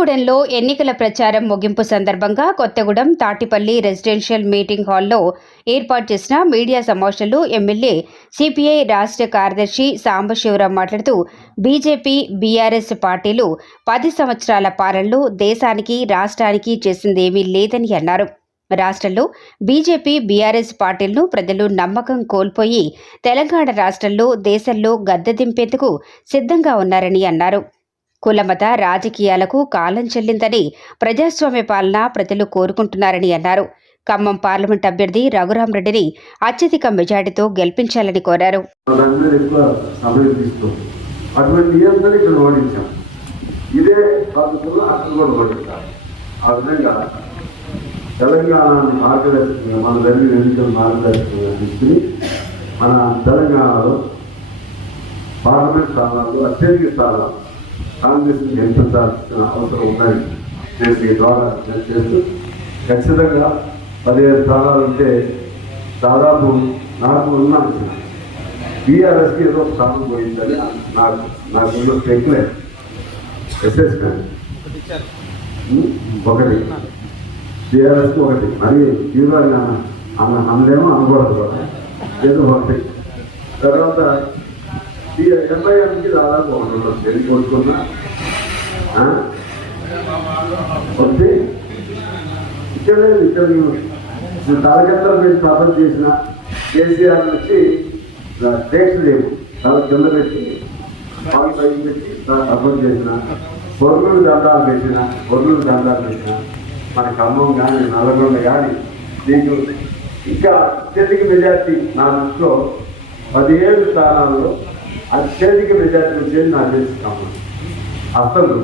కొత్తగూడెంలో ఎన్నికల ప్రచారం ముగింపు సందర్భంగా కొత్తగూడెం తాటిపల్లి రెసిడెన్షియల్ మీటింగ్ హాల్లో ఏర్పాటు చేసిన మీడియా సమావేశంలో ఎమ్మెల్యే సిపిఐ రాష్ట్ర కార్యదర్శి సాంబశివరావు మాట్లాడుతూ బీజేపీ బీఆర్ఎస్ పార్టీలు పది సంవత్సరాల పాలనలో దేశానికి రాష్ట్రానికి చేసిందేమీ లేదని అన్నారు. రాష్ట్రంలో బీజేపీ బీఆర్ఎస్ పార్టీలను ప్రజలు నమ్మకం కోల్పోయి తెలంగాణ రాష్ట్రంలో దేశంలో గద్దె దింపేందుకు సిద్ధంగా ఉన్నారని అన్నారు. కులమత రాజకీయాలకు కాలం చెల్లిందని ప్రజాస్వామ్య పాలన ప్రజలు కోరుకుంటున్నారని అన్నారు. ఖమ్మం పార్లమెంట్ అభ్యర్థి రఘురాం రెడ్డిని అత్యధిక మెజార్టీతో గెలిపించాలని కోరారు. ఇదే ఆ విధంగా తెలంగాణ మార్గదర్శకంగా మన జరిగిన మార్గదర్శకంగా తీసుకుని మన తెలంగాణలో పార్లమెంట్ స్థానాల్లో అత్యధిక స్థానాలు కాంగ్రెస్ గెలిపించాల్సిన అవసరం ఉందని చేసి ద్వారా చేస్తూ ఖచ్చితంగా పదిహేను స్థానాలు ఉంటే దాదాపు నాకు ఉన్న అంచనా బీఆర్ఎస్కి ఏదో స్థానం పోయిందని నాకు నాకు ఉన్న స్పెక్యులేట్ అసెస్మెంట్ ఒకటి బీఆర్ఎస్కి ఒకటి. మరి అని అన్న అన్నదేమో అనకూడదు కూడా ఏదో ఒకటి. తర్వాత ఎంఐఎంకి దాదాపు ఒకటి ఉండదు ఎన్ని కోరుకున్నా ఒకటి? ఇక్కడ లేదు ఇక్కడ నేను తలకెత్తలు మీరు సఫర్ చేసిన కేసీఆర్ నుంచి టేక్స్ లేవు. తల కింద పెట్టి పాలు పైకి పెట్టి సఫర్ చేసిన పొరుగులు దండాలు పెట్టిన పొరుగులు దండాలు పెట్టిన మన ఖమ్మం కానీ నల్లగొండ కానీ నీకు ఇంకా అత్యధిక మెజార్టీ నా దృష్టిలో పదిహేడు స్థానాల్లో అత్యధిక మెజార్టీ వచ్చేది నాకు తెలిసి ఖమ్మం అసలు